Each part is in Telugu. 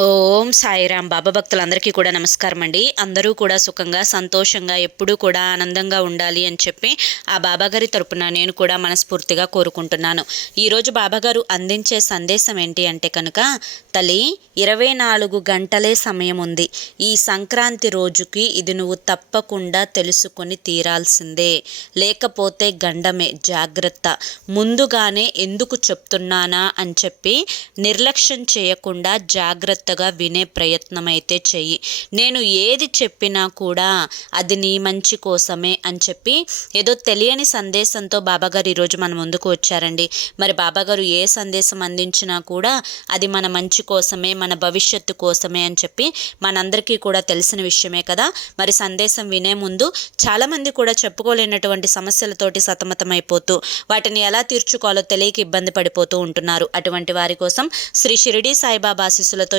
ఓం సాయిరాం బాబా భక్తులందరికీ కూడా నమస్కారం అండి. అందరూ కూడా సుఖంగా సంతోషంగా ఎప్పుడూ కూడా ఆనందంగా ఉండాలి అని చెప్పి ఆ బాబాగారి తరపున నేను కూడా మనస్ఫూర్తిగా కోరుకుంటున్నాను. ఈరోజు బాబాగారు అందించే సందేశం ఏంటి అంటే కనుక తల్లి ఇరవై నాలుగు గంటలే సమయం ఉంది. ఈ సంక్రాంతి రోజుకి ఇది నువ్వు తప్పకుండా తెలుసుకొని తీరాల్సిందే. లేకపోతే గండమే జాగ్రత్త. ముందుగానే ఎందుకు చెప్తున్నానా అని చెప్పి నిర్లక్ష్యం చేయకుండా జాగ్రత్త జాగ్రత్తగా వినే ప్రయత్నం అయితే చెయ్యి. నేను ఏది చెప్పినా కూడా అది నీ మంచి కోసమే అని చెప్పి ఏదో తెలియని సందేశంతో బాబాగారు ఈరోజు మన ముందుకు వచ్చారండి. మరి బాబాగారు ఏ సందేశం అందించినా కూడా అది మన మంచి కోసమే మన భవిష్యత్తు కోసమే అని చెప్పి మనందరికీ కూడా తెలిసిన విషయమే కదా. మరి సందేశం వినే ముందు చాలామంది కూడా చెప్పుకోలేనటువంటి సమస్యలతోటి సతమతమైపోతూ వాటిని ఎలా తీర్చుకోవాలో తెలియక ఇబ్బంది పడిపోతూ ఉంటున్నారు. అటువంటి వారి కోసం శ్రీ షిరిడి సాయిబాబా ఆశీస్సులతో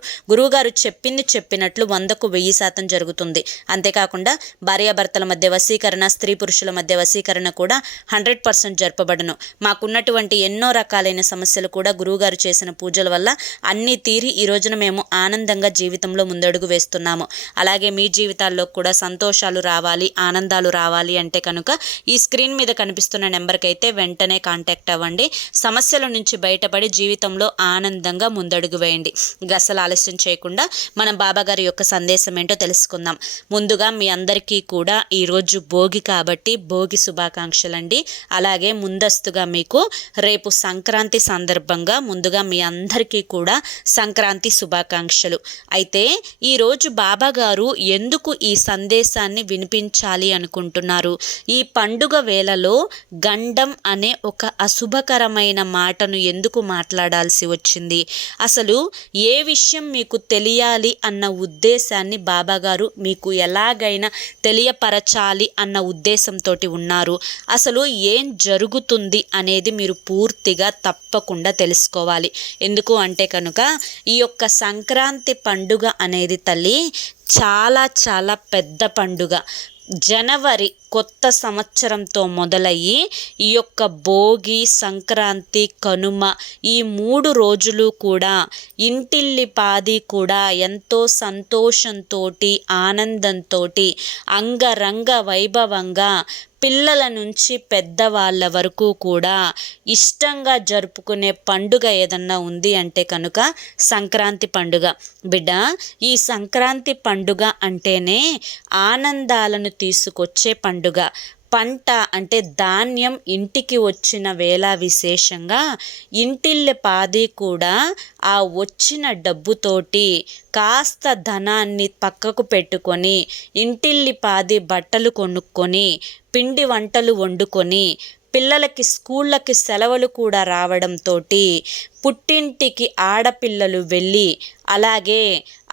గురువుగారు చెప్పింది చెప్పినట్లు వందకు వెయ్యి శాతం జరుగుతుంది. అంతేకాకుండా భార్యాభర్తల మధ్య వశీకరణ స్త్రీ పురుషుల మధ్య వశీకరణ కూడా హండ్రెడ్ పర్సెంట్ జరపబడను. మాకున్నటువంటి ఎన్నో రకాలైన సమస్యలు కూడా గురువుగారు చేసిన పూజల వల్ల అన్నీ తీరి ఈ రోజున మేము ఆనందంగా జీవితంలో ముందడుగు వేస్తున్నాము. అలాగే మీ జీవితాల్లో కూడా సంతోషాలు రావాలి ఆనందాలు రావాలి అంటే కనుక ఈ స్క్రీన్ మీద కనిపిస్తున్న నెంబర్కి అయితే వెంటనే కాంటాక్ట్ అవ్వండి. సమస్యల నుంచి బయటపడి జీవితంలో ఆనందంగా ముందడుగు వేయండి. గసలాలు ఆలస్యం చేయకుండా మనం బాబాగారి యొక్క సందేశం ఏంటో తెలుసుకుందాం. ముందుగా మీ అందరికీ కూడా ఈరోజు భోగి కాబట్టి భోగి శుభాకాంక్షలు అండి అలాగే ముందస్తుగా మీకు రేపు సంక్రాంతి సందర్భంగా ముందుగా మీ అందరికీ కూడా సంక్రాంతి శుభాకాంక్షలు. అయితే ఈరోజు బాబాగారు ఎందుకు ఈ సందేశాన్ని వినిపించాలి అనుకుంటున్నారు? ఈ పండుగ వేళలో గండం అనే ఒక అశుభకరమైన మాటను ఎందుకు మాట్లాడాల్సి వచ్చింది? అసలు ఏ విషయం విషయం మీకు తెలియాలి అన్న ఉద్దేశాన్ని బాబాగారు మీకు ఎలాగైనా తెలియపరచాలి అన్న ఉద్దేశంతో ఉన్నారు. అసలు ఏం జరుగుతుంది అనేది మీరు పూర్తిగా తప్పకుండా తెలుసుకోవాలి. ఎందుకు అంటే కనుక ఈ యొక్క సంక్రాంతి పండుగ అనేది తల్లి చాలా చాలా పెద్ద పండుగ. జనవరి కొత్త సంవత్సరంతో మొదలయ్యి ఈ యొక్క భోగి సంక్రాంతి కనుమ ఈ మూడు రోజులు కూడా ఇంటిల్లి పాది కూడా ఎంతో సంతోషంతో ఆనందంతో అంగరంగ వైభవంగా పిల్లల నుంచి పెద్దవాళ్ళ వరకు కూడా ఇష్టంగా జరుపుకునే పండుగ ఏదన్నా ఉంది అంటే కనుక సంక్రాంతి పండుగ. బిడ్డ ఈ సంక్రాంతి పండుగ అంటేనే ఆనందాలను తీసుకొచ్చే పండుగ. పండుగ. పంట అంటే ధాన్యం ఇంటికి వచ్చిన వేళ విశేషంగా ఇంటిల్లి పాది కూడా ఆ వచ్చిన డబ్బుతోటి కాస్త ధనాన్ని పక్కకు పెట్టుకొని ఇంటిల్లి పాది బట్టలు కొనుక్కొని పిండి వంటలు వండుకొని పిల్లలకి స్కూళ్ళకి సెలవులు కూడా రావడంతో పుట్టింటికి ఆడపిల్లలు వెళ్ళి అలాగే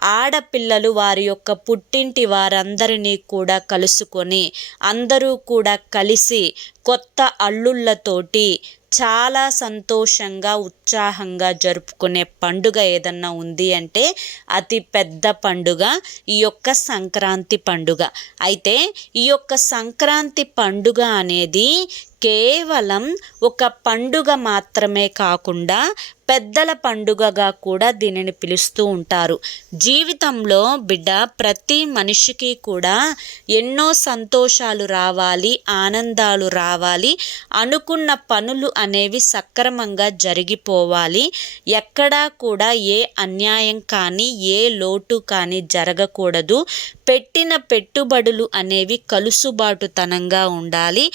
ఆడపిల్లలు వారి యొక్క పుట్టింటి వారందరినీ కూడా కలుసుకొని అందరూ కూడా కలిసి కొత్త అల్లుళ్ళతోటి చాలా సంతోషంగా ఉత్సాహంగా జరుపుకునే పండుగ ఏదన్నా ఉంది అంటే అతి పెద్ద పండుగ ఈ యొక్క సంక్రాంతి పండుగ. అయితే ఈ యొక్క సంక్రాంతి పండుగ అనేది కేవలం ఒక పండుగ మాత్రమే కాకుండా పెద్దల పండుగగా కూడా దీనిని పిలుస్తూ ఉంటారు. జీవితంలో బిడ్డ ప్రతి మనిషికి కూడా ఎన్నో సంతోషాలు రావాలి ఆనందాలు రావాలి అనుకున్న పనులు అనేవి సక్రమంగా జరిగిపోవాలి. ఎక్కడా కూడా ఏ అన్యాయం కానీ ఏ లోటు కానీ జరగకూడదు. పెట్టిన పెట్టుబడులు అనేవి కలుసుబాటుతనంగా ఉండాలి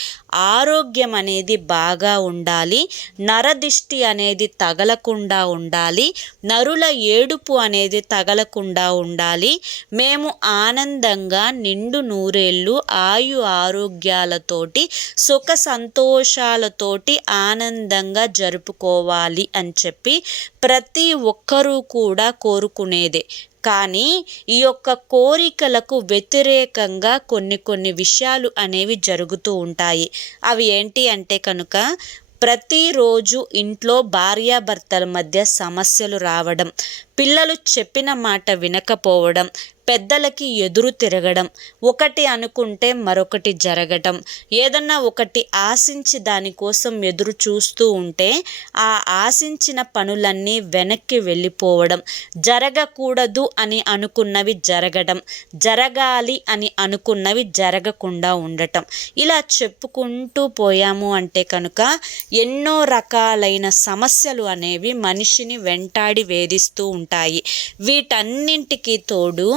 ఆరోగ్యం అనేది బాగా ఉండాలి నరదిష్టి అనేది తగలకుండా ఉండాలి నరుల ఏడుపు అనేది తగలకుండా ఉండాలి. మేము ఆనందంగా నిండు నూరేళ్ళు ఆయు ఆరోగ్యాలతోటి సుఖ సంతోషాలతోటి ఆనందంగా జరుపుకోవాలి అని చెప్పి ప్రతి ఒక్కరూ కూడా కోరుకునేదే. కానీ ఈ యొక్క కోరికలకు వ్యతిరేకంగా కొన్ని కొన్ని విషయాలు అనేవి జరుగుతూ ఉంటాయి. అవి ఏంటి అంటే కనుక ప్రతిరోజు ఇంట్లో భార్యాభర్తల మధ్య సమస్యలు రావడం పిల్లలు చెప్పిన మాట వినకపోవడం పెద్దలకి ఎదురు తిరగడం ఒకటి అనుకుంటే మరొకటి జరగటం ఏదన్నా ఒకటి ఆశించి దానికోసం ఎదురు చూస్తూ ఉంటే ఆ ఆశించిన పనులన్నీ వెనక్కి వెళ్ళిపోవడం జరగకూడదు అని అనుకున్నవి జరగడం జరగాలి అని అనుకున్నవి జరగకుండా ఉండటం. ఇలా చెప్పుకుంటూ పోయాము అంటే కనుక ఎన్నో రకాలైన సమస్యలు అనేవి మనిషిని వెంటాడి వేధిస్తూ ఉంటాయి ఉంటాయి. వీటన్నింటికి తోడు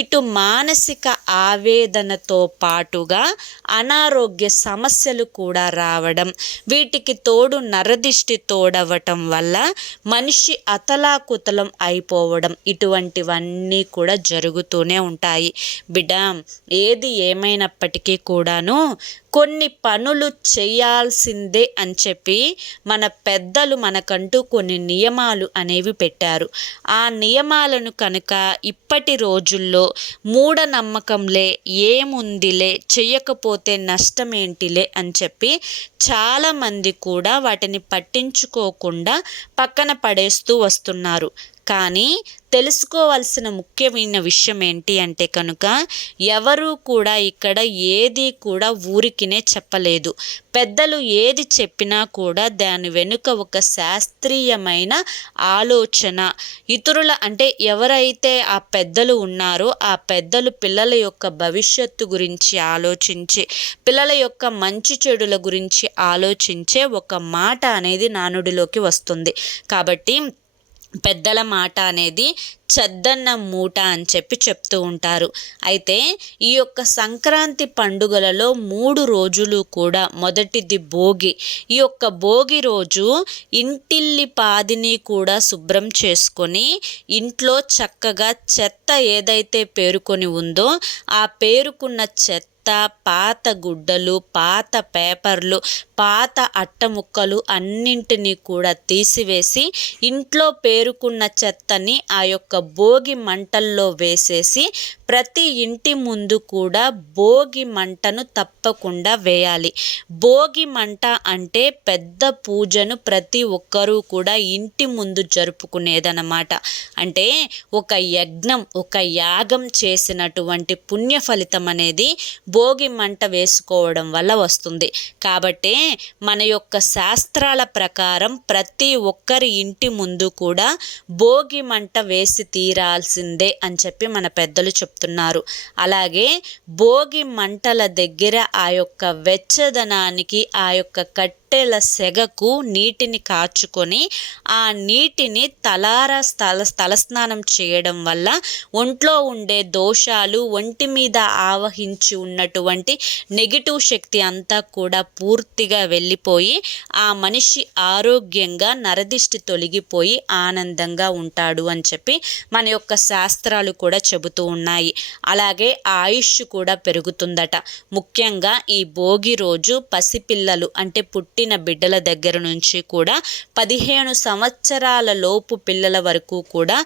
ఇటు మానసిక ఆవేదనతో పాటుగా అనారోగ్య సమస్యలు కూడా రావడం. వీటికి తోడు నరదిష్టి తోడవటం వల్ల మనిషి అతలాకుతలం అయిపోవడం ఇటువంటివన్నీ కూడా జరుగుతూనే ఉంటాయి. బిడ్డ ఏది ఏమైనప్పటికీ కూడాను కొన్ని పనులు చేయాల్సిందే అని చెప్పి మన పెద్దలు మనకంటూ కొన్ని నియమాలు అనేవి పెట్టారు. ఆ నియమాలను కనుక ఇప్పటి రోజుల్లో మూఢనమ్మకంలే ఏముందిలే చెయ్యకపోతే నష్టమేంటిలే అని చెప్పి చాలామంది కూడా వాటిని పట్టించుకోకుండా పక్కన పడేస్తూ వస్తున్నారు. కానీ తెలుసుకోవాల్సిన ముఖ్యమైన విషయం ఏంటి అంటే కనుక ఎవరు కూడా ఇక్కడ ఏది కూడా ఊరికినే చెప్పలేదు. పెద్దలు ఏది చెప్పినా కూడా దాని వెనుక ఒక శాస్త్రీయమైన ఆలోచన. ఇతరుల అంటే ఎవరైతే ఆ పెద్దలు ఉన్నారో ఆ పెద్దలు పిల్లల యొక్క భవిష్యత్తు గురించి ఆలోచించి పిల్లల యొక్క మంచి చెడుల గురించి ఆలోచించే ఒక మాట అనేది నానుడిలోకి వస్తుంది. కాబట్టి పెద్దల మాట అనేది చద్దన్న మూట అని చెప్పి చెప్తూ ఉంటారు. అయితే ఈ యొక్క సంక్రాంతి పండుగలలో మూడు రోజులు కూడా మొదటిది భోగి. ఈ యొక్క భోగి రోజు ఇంటిల్లి పాదిని కూడా శుభ్రం చేసుకొని ఇంట్లో చక్కగా చెత్త ఏదైతే పేరుకొని ఉందో ఆ పేరుకున్న చెత్త పాత గుడ్డలు పాత పేపర్లు పాత అట్టముక్కలు అన్నింటినీ కూడా తీసివేసి ఇంట్లో పేరుకున్న చెత్తని ఆ యొక్క భోగి మంటల్లో వేసేసి ప్రతి ఇంటి ముందు కూడా భోగి మంటను తప్పకుండా వేయాలి. భోగి మంట అంటే పెద్ద పూజను ప్రతి ఒక్కరూ కూడా ఇంటి ముందు జరుపుకునేదన్నమాట. అంటే ఒక యజ్ఞం ఒక యాగం చేసినటువంటి పుణ్య ఫలితం అనేది భోగి మంట వేసుకోవడం వల్ల వస్తుంది. కాబట్టి మన యొక్క శాస్త్రాల ప్రకారం ప్రతి ఒక్కరి ఇంటి ముందు కూడా భోగి మంట వేసి తీరాల్సిందే అని చెప్పి మన పెద్దలు చెప్తున్నారు. అలాగే భోగి మంటల దగ్గర ఆ యొక్క వెచ్చదనానికి ఆ యొక్క కట్ కట్టెల సెగకు నీటిని కాచుకొని ఆ నీటిని తలారా స్థల తలస్నానం చేయడం వల్ల ఒంట్లో ఉండే దోషాలు ఒంటి మీద ఆవహించి ఉన్నటువంటి నెగిటివ్ శక్తి అంతా కూడా పూర్తిగా వెళ్ళిపోయి ఆ మనిషి ఆరోగ్యంగా నరదిష్టి తొలగిపోయి ఆనందంగా ఉంటాడు అని చెప్పి మన యొక్క శాస్త్రాలు కూడా చెబుతూ ఉన్నాయి. అలాగే ఆయుష్ కూడా పెరుగుతుందట. ముఖ్యంగా ఈ భోగి రోజు పసిపిల్లలు అంటే పుట్టి పుట్టిన బిడ్డల దగ్గర నుంచి కూడా పదిహేను సంవత్సరాల లోపు పిల్లల వరకు కూడా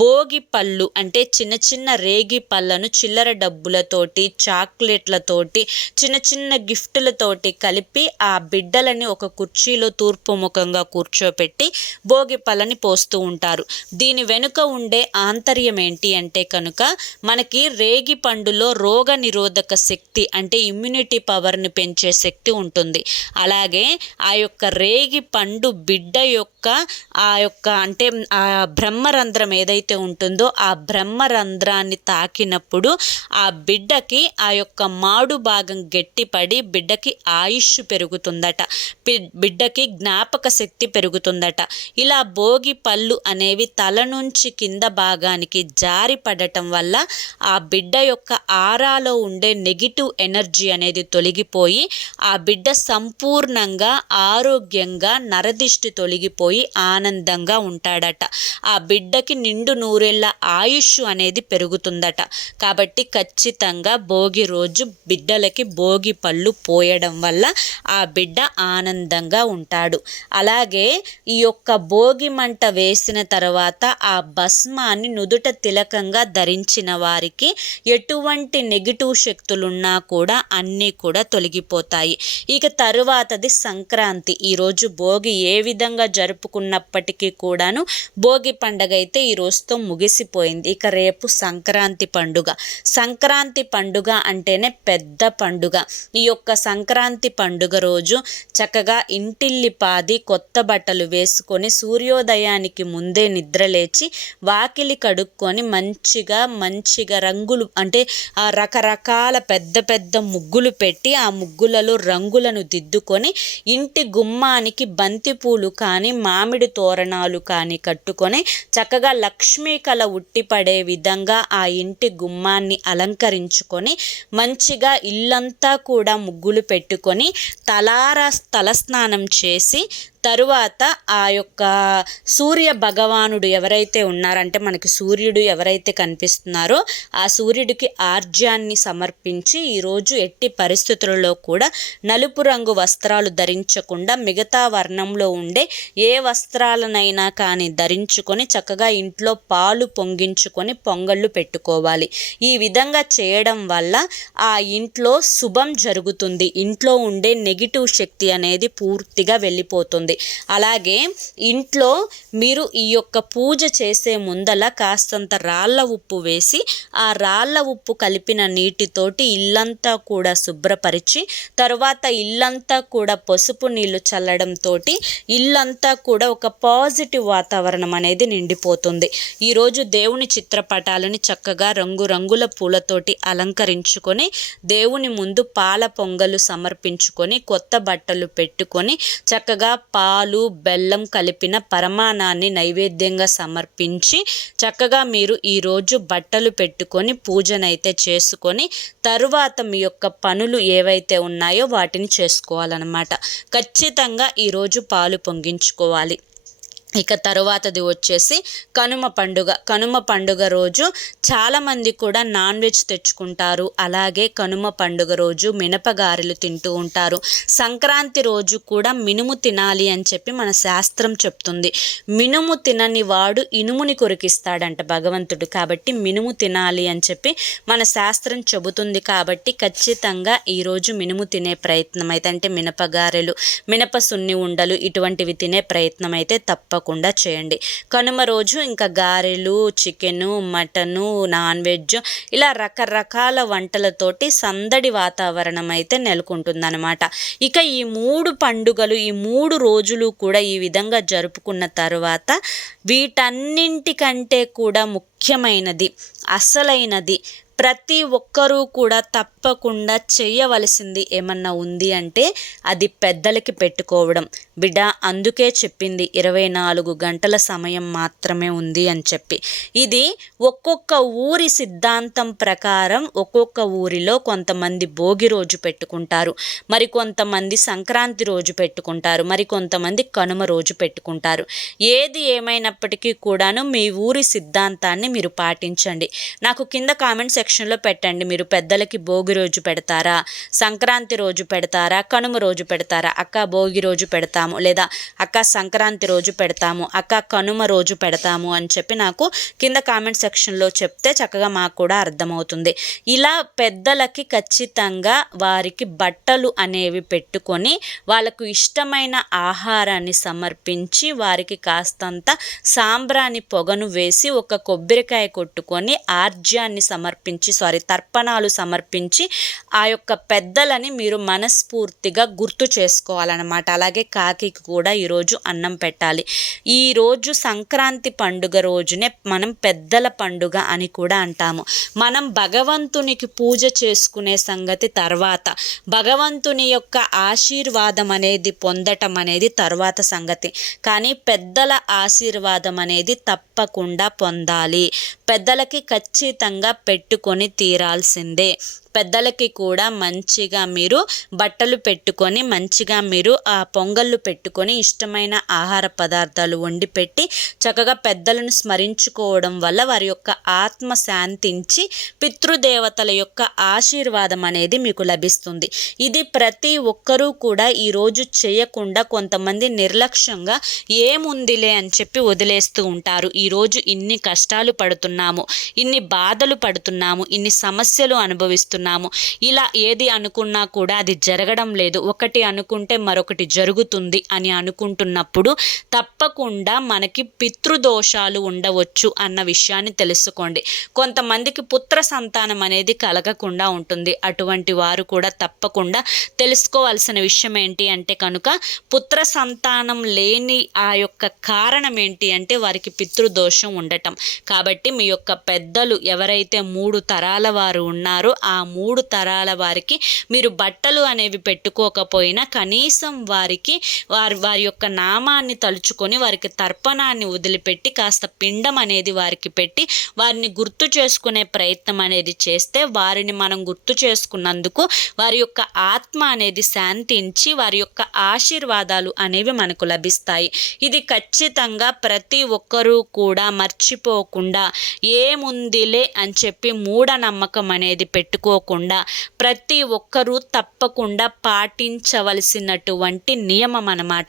భోగి పళ్ళు అంటే చిన్న చిన్న రేగి పళ్ళను చిల్లర డబ్బులతోటి చాక్లెట్లతోటి చిన్న చిన్న గిఫ్టులతోటి కలిపి ఆ బిడ్డలని ఒక కుర్చీలో తూర్పు ముఖంగా కూర్చోపెట్టి భోగి పళ్ళని పోస్తూ ఉంటారు. దీని వెనుక ఉండే ఆంతర్యం ఏంటి అంటే కనుక మనకి రేగి పండులో రోగ నిరోధక శక్తి అంటే ఇమ్యూనిటీ పవర్ని పెంచే శక్తి ఉంటుంది. అలాగే ఆ యొక్క రేగి పండు బిడ్డ యొక్క ఆ యొక్క అంటే ఆ బ్రహ్మరంధ్రం ఏదైతే ఉంటుందో ఆ బ్రహ్మరంధ్రాన్ని తాకినప్పుడు ఆ బిడ్డకి ఆ యొక్క మాడు భాగం గట్టిపడి బిడ్డకి ఆయుష్ పెరుగుతుందట. బిడ్డకి జ్ఞాపక శక్తి పెరుగుతుందట. ఇలా భోగి పళ్ళు అనేవి తల నుంచి కింద భాగానికి జారి పడటం వల్ల ఆ బిడ్డ యొక్క ఆరాలో ఉండే నెగిటివ్ ఎనర్జీ అనేది తొలగిపోయి ఆ బిడ్డ సంపూర్ణంగా ఖచ్చితంగా ఆరోగ్యంగా నరదిష్టి తొలగిపోయి ఆనందంగా ఉంటాడట. ఆ బిడ్డకి నిండు నూరేళ్ళ ఆయుష్ అనేది పెరుగుతుందట. కాబట్టి ఖచ్చితంగా భోగి రోజు బిడ్డలకి భోగి పళ్ళు పోయడం వల్ల ఆ బిడ్డ ఆనందంగా ఉంటాడు. అలాగే ఈ యొక్క భోగి మంట వేసిన తర్వాత ఆ భస్మాన్ని నుదుట తిలకంగా ధరించిన వారికి ఎటువంటి నెగిటివ్ శక్తులున్నా కూడా అన్నీ కూడా తొలగిపోతాయి. ఇక తరువాతది సంక్రాంతి. ఈరోజు భోగి ఏ విధంగా జరుపుకున్నప్పటికీ కూడాను భోగి పండగ అయితే ఈ రోజుతో ముగిసిపోయింది. ఇక రేపు సంక్రాంతి పండుగ. సంక్రాంతి పండుగ అంటేనే పెద్ద పండుగ. ఈ యొక్క సంక్రాంతి పండుగ రోజు చక్కగా ఇంటిల్లి పాది కొత్త బట్టలు వేసుకొని సూర్యోదయానికి ముందే నిద్రలేచి వాకిలి కడుక్కొని మంచిగా మంచిగా రంగులు అంటే ఆ రకరకాల పెద్ద పెద్ద ముగ్గులు పెట్టి ఆ ముగ్గులలో రంగులను దిద్దుకొని ఇంటి గుమ్మానికి బంతిపూలు కానీ మామిడి తోరణాలు కానీ కట్టుకొని చక్కగా లక్ష్మీ కళ ఉట్టిపడే విధంగా ఆ ఇంటి గుమ్మాన్ని అలంకరించుకొని మంచిగా ఇల్లంతా కూడా ముగ్గులు పెట్టుకొని తలారా తలస్నానం చేసి తరువాత ఆ యొక్క సూర్య భగవానుడు ఎవరైతే ఉన్నారంటే మనకి సూర్యుడు ఎవరైతే కనిపిస్తున్నారో ఆ సూర్యుడికి ఆర్జ్యాన్ని సమర్పించి ఈరోజు ఎట్టి పరిస్థితులలో కూడా నలుపు రంగు వస్త్రాలు ధరించకుండా మిగతా వర్ణంలో ఉండే ఏ వస్త్రాలనైనా కానీ ధరించుకొని చక్కగా ఇంట్లో పాలు పొంగించుకొని పొంగళ్ళు పెట్టుకోవాలి. ఈ విధంగా చేయడం వల్ల ఆ ఇంట్లో శుభం జరుగుతుంది. ఇంట్లో ఉండే నెగిటివ్ శక్తి అనేది పూర్తిగా వెళ్ళిపోతుంది. అలాగే ఇంట్లో మీరు ఈ యొక్క పూజ చేసే ముందల కాస్తంత రాళ్ళ ఉప్పు వేసి ఆ రాళ్ళ ఉప్పు కలిపిన నీటితోటి ఇల్లంతా కూడా శుభ్రపరిచి తర్వాత ఇల్లంతా కూడా పసుపు నీళ్ళు చల్లడంతో ఇల్లంతా కూడా ఒక పాజిటివ్ వాతావరణం అనేది నిండిపోతుంది. ఈరోజు దేవుని చిత్రపటాలని చక్కగా రంగురంగుల పూలతోటి అలంకరించుకొని దేవుని ముందు పాల పొంగలు సమర్పించుకొని కొత్త బట్టలు పెట్టుకొని చక్కగా పాలు బెల్లం కలిపిన పరమాణాన్ని నైవేద్యంగా సమర్పించి చక్కగా మీరు ఈరోజు బట్టలు పెట్టుకొని పూజనైతే చేసుకొని తరువాత మీ యొక్క పనులు ఏవైతే ఉన్నాయో వాటిని చేసుకోవాలన్నమాట. ఖచ్చితంగా ఈరోజు పాలు పొంగించుకోవాలి. ఇక తరువాతది వచ్చేసి కనుమ పండుగ. కనుమ పండుగ రోజు చాలామంది కూడా నాన్ వెజ్ తెచ్చుకుంటారు. అలాగే కనుమ పండుగ రోజు మినపగారెలు తింటూ ఉంటారు. సంక్రాంతి రోజు కూడా మినుము తినాలి అని చెప్పి మన శాస్త్రం చెప్తుంది. మినుము తినని వాడు ఇనుముని కొరికిస్తాడంట భగవంతుడు. కాబట్టి మినుము తినాలి అని చెప్పి మన శాస్త్రం చెబుతుంది. కాబట్టి ఖచ్చితంగా ఈరోజు మినుము తినే ప్రయత్నం అయితే అంటే మినపగారెలు మినప సున్ని ఉండలు ఇటువంటివి తినే ప్రయత్నం అయితే తప్ప తప్పకుండా చేయండి. కనుమ రోజు ఇంకా గారెలు చికెను మటను నాన్ వెజ్ ఇలా రకరకాల వంటలతోటి సందడి వాతావరణం అయితే నెలకొంటుందన్నమాట. ఇక ఈ మూడు పండుగలు ఈ మూడు రోజులు కూడా ఈ విధంగా జరుపుకున్న తర్వాత వీటన్నింటికంటే కూడా ముఖ్యమైనది అసలైనది ప్రతి ఒక్కరూ కూడా తప్పకుండా చేయవలసింది ఏమన్నా ఉంది అంటే అది పెద్దలకి పెట్టుకోవడం. బిడ్డ అందుకే చెప్పింది ఇరవై నాలుగు గంటల సమయం మాత్రమే ఉంది అని చెప్పి. ఇది ఒక్కొక్క ఊరి సిద్ధాంతం ప్రకారం ఒక్కొక్క ఊరిలో కొంతమంది భోగి రోజు పెట్టుకుంటారు. మరి కొంతమంది సంక్రాంతి రోజు పెట్టుకుంటారు. మరి కొంతమంది కనుమ రోజు పెట్టుకుంటారు. ఏది ఏమైనప్పటికీ కూడాను మీ ఊరి సిద్ధాంతాన్ని మీరు పాటించండి. నాకు కింద కామెంట్ సెక్షన్ సెక్షన్లో పెట్టండి. మీరు పెద్దలకి భోగి రోజు పెడతారా? సంక్రాంతి రోజు పెడతారా? కనుమ రోజు పెడతారా? అక్క భోగి రోజు పెడతాము. లేదా అక్క సంక్రాంతి రోజు పెడతాము. అక్క కనుమ రోజు పెడతాము అని చెప్పి నాకు కింద కామెంట్ సెక్షన్లో చెప్తే చక్కగా మాకు కూడా అర్థమవుతుంది. ఇలా పెద్దలకి ఖచ్చితంగా వారికి బట్టలు అనేవి పెట్టుకొని వాళ్ళకు ఇష్టమైన ఆహారాన్ని సమర్పించి వారికి కాస్తంత సాంబ్రాని పొగను వేసి ఒక కొబ్బరికాయ కొట్టుకొని ఆర్జ్యాన్ని సమర్పించి సమర్పించి సారీ తర్పణాలు సమర్పించి ఆ యొక్క పెద్దలని మీరు మనస్ఫూర్తిగా గుర్తు చేసుకోవాలన్నమాట. అలాగే కాకికి కూడా ఈరోజు అన్నం పెట్టాలి. ఈరోజు సంక్రాంతి పండుగ రోజునే మనం పెద్దల పండుగ అని కూడా అంటాము. మనం భగవంతునికి పూజ చేసుకునే సంగతి తర్వాత భగవంతుని యొక్క ఆశీర్వాదం అనేది పొందటం అనేది తర్వాత సంగతి. కానీ పెద్దల ఆశీర్వాదం అనేది తప్పకుండా పొందాలి. పెద్దలకి ఖచ్చితంగా పెట్టుకొని తీరాల్సిందే. పెద్దలకి కూడా మంచిగా మీరు బట్టలు పెట్టుకొని మంచిగా మీరు ఆ పొంగళ్ళు పెట్టుకొని ఇష్టమైన ఆహార పదార్థాలు వండి పెట్టి చక్కగా పెద్దలను స్మరించుకోవడం వల్ల వారి యొక్క ఆత్మ శాంతించి పితృదేవతల యొక్క ఆశీర్వాదం అనేది మీకు లభిస్తుంది. ఇది ప్రతి ఒక్కరూ కూడా ఈరోజు చేయకుండా కొంతమంది నిర్లక్ష్యంగా ఏముందిలే అని చెప్పి వదిలేస్తూ ఉంటారు. ఈరోజు ఇన్ని కష్టాలు పడుతున్నాము ఇన్ని బాధలు పడుతున్నాము ఇన్ని సమస్యలు అనుభవిస్తున్నాము. ఇలా ఏది అనుకున్నా కూడా అది జరగడం లేదు. ఒకటి అనుకుంటే మరొకటి జరుగుతుంది అని అనుకుంటున్నప్పుడు తప్పకుండా మనకి పితృదోషాలు ఉండవచ్చు అన్న విషయాన్ని తెలుసుకోండి. కొంతమందికి పుత్ర సంతానం అనేది కలగకుండా ఉంటుంది. అటువంటి వారు కూడా తప్పకుండా తెలుసుకోవాల్సిన విషయం ఏంటి అంటే కనుక పుత్ర సంతానం లేని ఆ యొక్క కారణం ఏంటి అంటే వారికి పితృదోషం ఉండటం. కాబట్టి మీ యొక్క పెద్దలు ఎవరైతే మూడు తరాల వారు ఉన్నారో ఆ మూడు తరాల వారికి మీరు బట్టలు అనేవి పెట్టుకోకపోయినా కనీసం వారికి వారి వారి యొక్క నామాన్ని తలుచుకొని వారికి తర్పణాన్ని వదిలిపెట్టి కాస్త పిండం అనేది వారికి పెట్టి వారిని గుర్తు చేసుకునే ప్రయత్నం అనేది చేస్తే వారిని మనం గుర్తు చేసుకున్నందుకు వారి యొక్క ఆత్మ అనేది శాంతించి వారి యొక్క ఆశీర్వాదాలు అనేవి మనకు లభిస్తాయి. ఇది ఖచ్చితంగా ప్రతి ఒక్కరూ కూడా మర్చిపోకుండా ఏముందిలే అని చెప్పి మూఢనమ్మకం అనేది పెట్టుకో తప్పకుండా ప్రతి ఒక్కరూ తప్పకుండా పాటించవలసినటువంటి నియమం అన్నమాట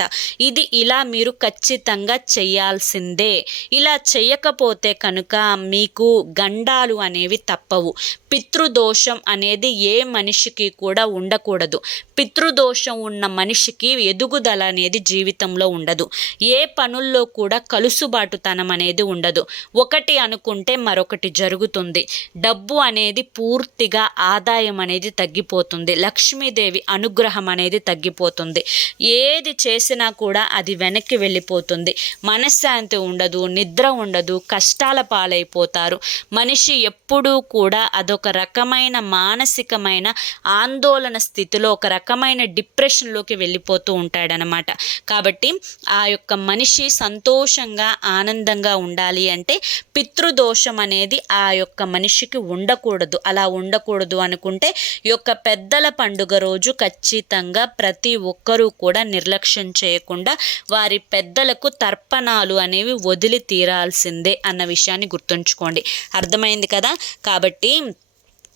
ఇది ఇలా మీరు ఖచ్చితంగా చేయాల్సిందే. ఇలా చేయకపోతే కనుక మీకు గండాలు అనేవి తప్పవు. పితృదోషం అనేది ఏ మనిషికి కూడా ఉండకూడదు. పితృదోషం ఉన్న మనిషికి ఎదుగుదల అనేది జీవితంలో ఉండదు. ఏ పనుల్లో కూడా కలుసుబాటుతనం అనేది ఉండదు. ఒకటి అనుకుంటే మరొకటి జరుగుతుంది. డబ్బు అనేది పూర్తిగా ఆదాయం అనేది తగ్గిపోతుంది. లక్ష్మీదేవి అనుగ్రహం అనేది తగ్గిపోతుంది. ఏది చేసినా కూడా అది వెనక్కి వెళ్ళిపోతుంది. మనశ్శాంతి ఉండదు నిద్ర ఉండదు కష్టాల పాలైపోతారు. మనిషి ఎప్పుడూ కూడా అదొక రకమైన మానసికమైన ఆందోళన స్థితిలో ఒక రకమైన డిప్రెషన్లోకి వెళ్ళిపోతూ ఉంటాడనమాట. కాబట్టి ఆ యొక్క మనిషి సంతోషంగా ఆనందంగా ఉండాలి అంటే పితృదోషం అనేది ఆ యొక్క మనిషికి ఉండకూడదు. అలా ఉండకూడదు అనుకుంటే ఈ యొక్క పెద్దల పండుగ రోజు ఖచ్చితంగా ప్రతి ఒక్కరూ కూడా నిర్లక్ష్యం చేయకుండా వారి పెద్దలకు తర్పణాలు అనేవి వదిలి తీరాల్సిందే అన్న విషయాన్ని గుర్తుంచుకోండి. అర్థమైంది కదా? కాబట్టి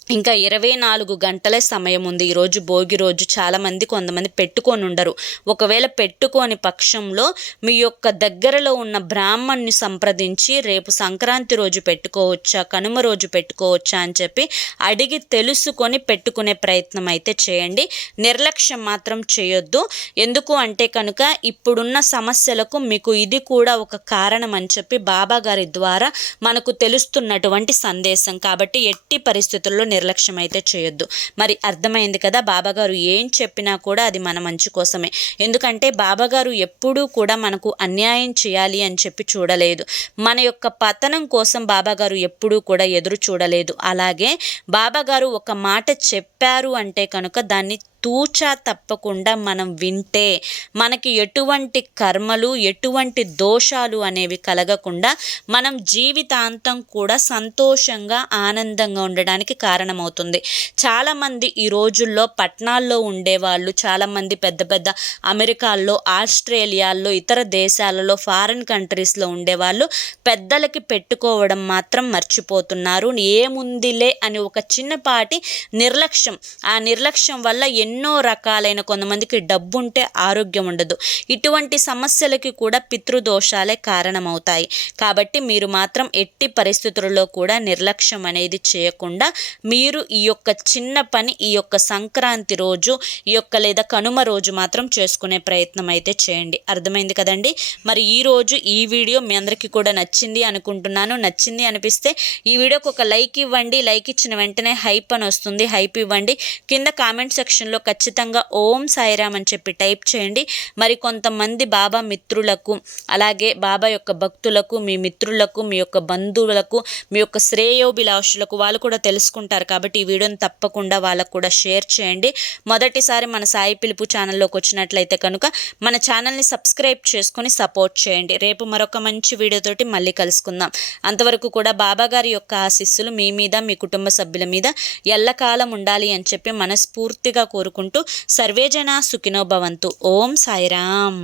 ఇంకా ఇరవై నాలుగు గంటలే సమయం ఉంది. ఈరోజు భోగి రోజు చాలామంది కొంతమంది పెట్టుకొని ఉండరు ఒకవేళ పెట్టుకోని పక్షంలో మీ యొక్క దగ్గరలో ఉన్న బ్రాహ్మణ్ణి సంప్రదించి రేపు సంక్రాంతి రోజు పెట్టుకోవచ్చా కనుమ రోజు పెట్టుకోవచ్చా అని చెప్పి అడిగి తెలుసుకొని పెట్టుకునే ప్రయత్నం అయితే చేయండి. నిర్లక్ష్యం మాత్రం చేయొద్దు. ఎందుకు అంటే కనుక ఇప్పుడున్న సమస్యలకు మీకు ఇది కూడా ఒక కారణం అని చెప్పి బాబా గారి ద్వారా మనకు తెలుస్తున్నటువంటి సందేశం. కాబట్టి ఎట్టి పరిస్థితుల్లో నిర్లక్ష్యం అయితే చేయొద్దు. మరి అర్థమైంది కదా బాబాగారు ఏం చెప్పినా కూడా అది మన మంచి కోసమే. ఎందుకంటే బాబాగారు ఎప్పుడూ కూడా మనకు అన్యాయం చేయాలి అని చెప్పి చూడలేదు. మన యొక్క పతనం కోసం బాబాగారు ఎప్పుడూ కూడా ఎదురు చూడలేదు. అలాగే బాబాగారు ఒక మాట చెప్పారు అంటే కనుక దాన్ని తూచా తప్పకుండా మనం వింటే మనకి ఎటువంటి కర్మలు ఎటువంటి దోషాలు అనేవి కలగకుండా మనం జీవితాంతం కూడా సంతోషంగా ఆనందంగా ఉండడానికి కారణమవుతుంది. చాలామంది ఈ రోజుల్లో పట్టణాల్లో ఉండేవాళ్ళు చాలామంది పెద్ద పెద్ద అమెరికాల్లో ఆస్ట్రేలియాల్లో ఇతర దేశాలలో ఫారిన్ కంట్రీస్లో ఉండేవాళ్ళు పెద్దలకి పెట్టుకోవడం మాత్రం మర్చిపోతున్నారు. ఏముందిలే అని ఒక చిన్నపాటి నిర్లక్ష్యం. ఆ నిర్లక్ష్యం వల్ల ఎన్నో ఎన్నో రకాలైన కొంతమందికి డబ్బు ఉంటే ఆరోగ్యం ఉండదు. ఇటువంటి సమస్యలకి కూడా పితృదోషాలే కారణమవుతాయి. కాబట్టి మీరు మాత్రం ఎట్టి పరిస్థితుల్లో కూడా నిర్లక్ష్యం అనేది చేయకుండా మీరు ఈ యొక్క చిన్న పని ఈ యొక్క సంక్రాంతి రోజు ఈ యొక్క లేదా కనుమ రోజు మాత్రం చేసుకునే ప్రయత్నం అయితే చేయండి. అర్థమైంది కదండి? మరి ఈ రోజు ఈ వీడియో మీ అందరికీ కూడా నచ్చింది అనుకుంటున్నాను. నచ్చింది అనిపిస్తే ఈ వీడియోకి ఒక లైక్ ఇవ్వండి. లైక్ ఇచ్చిన వెంటనే హైప్ అని వస్తుంది. హైప్ ఇవ్వండి. కింద కామెంట్ సెక్షన్లో ఖచ్చితంగా ఓం సాయిరామ్ అని చెప్పి టైప్ చేయండి. మరి కొంతమంది బాబా మిత్రులకు అలాగే బాబా యొక్క భక్తులకు మీ మిత్రులకు మీ యొక్క బంధువులకు మీ యొక్క శ్రేయోభిలాషులకు వాళ్ళు కూడా తెలుసుకుంటారు కాబట్టి ఈ వీడియోని తప్పకుండా వాళ్ళకు కూడా షేర్ చేయండి. మొదటిసారి మన సాయి పిలుపు ఛానల్లోకి వచ్చినట్లయితే కనుక మన ఛానల్ని సబ్స్క్రైబ్ చేసుకొని సపోర్ట్ చేయండి. రేపు మరొక మంచి వీడియోతోటి మళ్ళీ కలుసుకుందాం. అంతవరకు కూడా బాబా గారి యొక్క ఆశీస్సులు మీ మీద మీ కుటుంబ సభ్యుల మీద ఎల్లకాలం ఉండాలి అని చెప్పి మనస్ఫూర్తిగా కోరుకుంటూ సర్వేజన సుఖినోభవంతు ఓం సాయిరామ్.